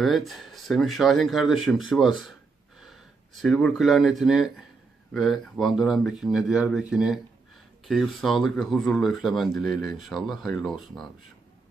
Evet, Semih Şahin kardeşim Sivas. Silver Klarnetini ve Van Dörenbekin'le diğer bekini keyif, sağlık ve huzurla üflemen dileğiyle inşallah. Hayırlı olsun abiciğim.